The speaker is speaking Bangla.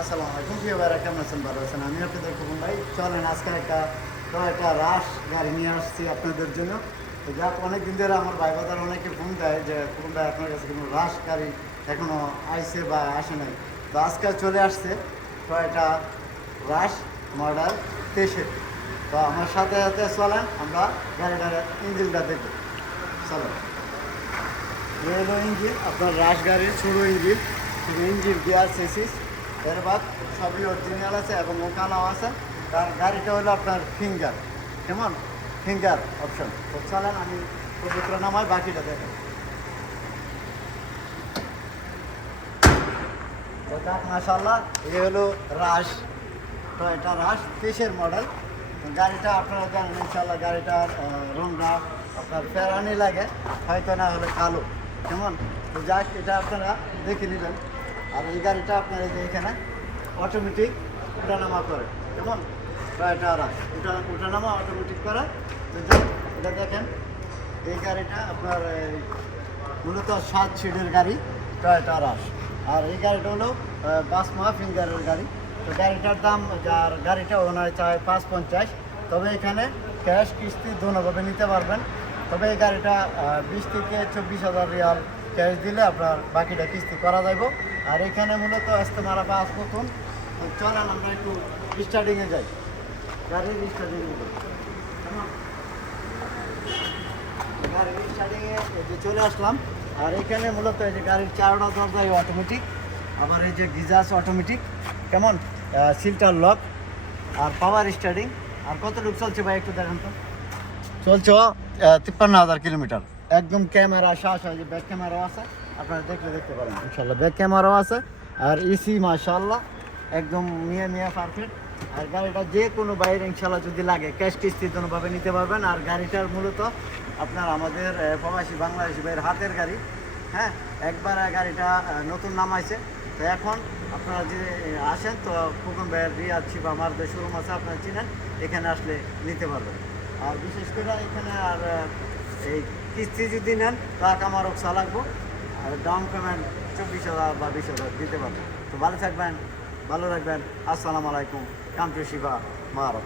আসসালামু আলাইকুম প্রিয় ভাইরা, কেমন আছেন? ভালো আছেন? আমি আপনাদের খবর ভাই। চলেন আজকে একটা রাশ গাড়ি নিয়ে আসছি আপনাদের জন্য। তো যাক, অনেকদিন ধরে আমার ভাই বাজার অনেকে ফোন দেয় যে খবর ভাই আপনার কাছে কোনো রাশ গাড়ি এখনও আইসে বা আসে নাই। তো আজকে চলে আসছে একটা রাশ মডেল 23। তো আমার সাথে সাথে চলেন আমরা গাড়িটার ইঞ্জিনটা দেখব। চলেন, এই হলো ইঞ্জিন, আপনার রাশ গাড়ির শুরু ইঞ্জিন। ইঞ্জিন গিয়ার চেসিস এর বাদ সবই অরিজিনাল আছে এবং ওকালাও আছে। তার গাড়িটা হলো আপনার ফিঙ্গার, কেমন ফিঙ্গার অপশন। তো চলেন আমি পবিত্র নামায় বাকিটা দেখেন। তো দেখ মাশাআল্লাহ, এই হলো রাশ। তো এটা রাশ 23-এর মডেল। গাড়িটা আপনারা জানেন ইনশাআল্লাহ, গাড়িটার রংটা আপনার ফেরানি লাগে, হয়তো না হলে কালো, কেমন। তো যাক, এটা আপনারা দেখে নেবেন। আর এই গাড়িটা আপনার এই যে এখানে অটোমেটিক ওঠানামা করে, কেমন। এটা রাশ ওঠানামা অটোমেটিক করে। তো যাক, এটা দেখেন, এই গাড়িটা আপনার মূলত 7 সিটের গাড়ি, টয়োটা রাশ। আর এই গাড়িটা হলো বাসমা ফিঙ্গারের গাড়ি। তো গাড়িটার দাম, যার গাড়িটা ওনার চায় 550। তবে এখানে ক্যাশ কিস্তি দোনোভাবে নিতে পারবেন। তবে এই গাড়িটা 20 থেকে 24,000 রিয়াল ক্যাশ দিলে আপনার বাকিটা কিস্তি করা যাইব। আর এখানে মূলত ইস্তেমারা পাস নতুন। তো চলেন আমরা একটু স্টার্টিংয়ে যাই, গাড়ির স্টার্টিংয়ে যাই। গাড়ির স্টার্টিংয়ে যে চলে আসলাম। আর এখানে মূলত এই যে গাড়ির 4টা দরজাই অটোমেটিক, আবার এই যে গিজাস অটোমেটিক, কেমন, সিলটার লক আর পাওয়ার স্টার্টিং। আর কতটুকু চলছে ভাই একটু দেখেন তো। চলছে 53,000 কিলোমিটার। একদম ক্যামেরা শ্বাস হয়, যে ব্যাক ক্যামেরাও আছে, আপনারা দেখতে পারেন ইনশাল্লাহ। ব্যাক ক্যামেরাও আছে। আর এসি মাশাআল্লাহ একদম মিয়া পারফেক্ট। আর গাড়িটা যে কোনো বাইরে ইনশাল্লাহ যদি লাগে ক্যাশ কিস্তি কোনোভাবে নিতে পারবেন। আর গাড়িটার মূলত আপনার আমাদের প্রবাসী বাংলাদেশি ভাইয়ের হাতের গাড়ি, হ্যাঁ। একবার গাড়িটা নতুন নামাইছে। তো এখন আপনারা যে আসেন, তো ফুকন ভাইয়ের রিয়াদ শিবা আমার যে শোরুম আছে আপনারা চিনেন, এখানে আসলে নিতে পারবেন। আর বিশেষ করে এখানে আর এই কিস্তি যদি নেন টাকা আমার রক্ষা লাগবো। আর ডাউন পেমেন্ট 24,000 বা 20,000 দিতে পারবেন। তো ভালো থাকবেন, ভালো রাখবেন। আসসালামু আলাইকুম। কাম টু শিবা মারব।